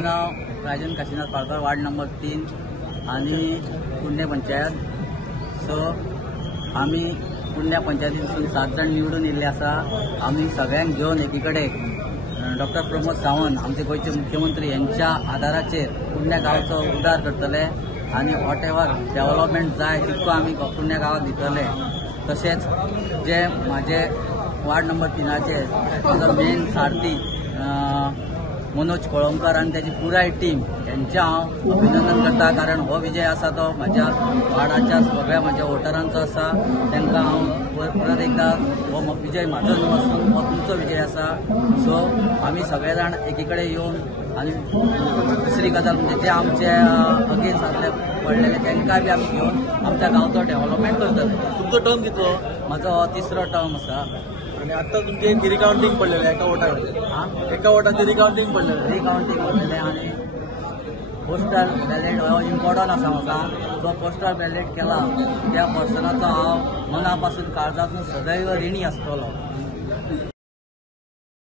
नाव Rajan Kashinath पाळकर, ward number 3 आणि पुण्य panchayat. So आम्ही पुण्य पंचायतीतून 7 जण निवडून येयल्ले आसा. आम्ही सगळ्यांक घेऊन एकीकडे डॉक्टर प्रमोद सावंत आमचे गोयचे मुख्यमंत्री यांच्या आधाराचेर पुण्य गांवचो उद्धार करतले आणि वॉट एव्हर डेव्हलपमेंट जाय तितको आमी पुण्य गांवाक दितले. तशेंच जे माझे वार्ड नंबर 3चे माझो मेन सारथी मनोज कोळंबकर आणि त्याची पुराय टीम यांचे हांव अभिनंदन करता. कारण हो विजय आसा तो म्हाज्या वार्डाच्या सगळ्या म्हाज्या वोटरांचो आसा. तांकां हांव परत एकदा हो विजय म्हाजो न्हू आसून हो तुमचो विजय आसा. सो आमी सगळे जाण एकीकडे येवन आनी दुसरी गजाल म्हणजे जे आमचे अगेन्स्ट आसले पडलेले तांकां बी आमी घेवन आमच्या गांवचो डेव्हलपमेंट करतले. तुमचो टर्म कितलो? म्हाजो 3रो टर्म आसा. आणि आता तुमचे रिकाउंटिंग पडलेले एका वोटाक? एका वोटाचे रिकाउंटिंग पडलेले? रिकाउंटिंग पडलेले आणि पोस्टल बॅलेट हो इम्पॉर्टंट आसा म्हाका. जो पोस्टल बॅलेट केला त्या पर्सनाचो हांव मना पासून काळजातून सदैव ऋणी आसतलो.